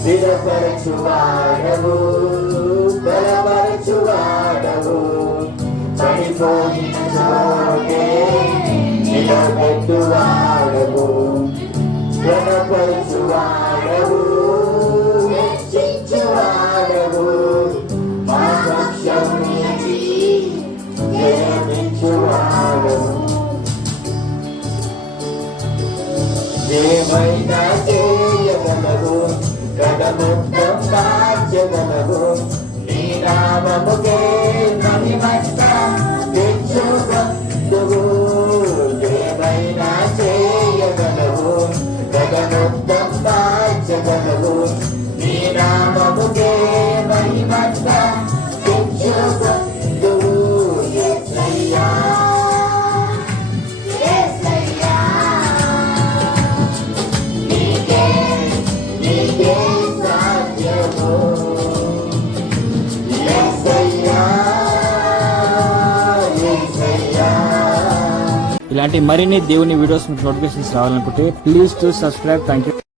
స్థిరపరచువాడవు, బలపరచువాడవు, పడిపోయిన చోటే నిలబెట్టువాడవు, బలపరచువాడవు, హెచ్చించువాడవు, మా పక్షం నిలిచి జయమించువాడవు. ఏమైనా చేయగలవు, గగనముద్దం మార్చగలవు, నీ నామముకే మహిమంతా తెచ్చుకొందువు. ఏమైనా చేయగలవు, గగనముద్దం మార్చగలవు, నీ నామముకే మహిమంతా తెచ్చుకొందువు. యేసయ్యా ఇలాంటి మరిన్ని దేవుని వీడియోస్ నోటిఫికేషన్స్ రావాలనుకుంటే please to subscribe. Thank you.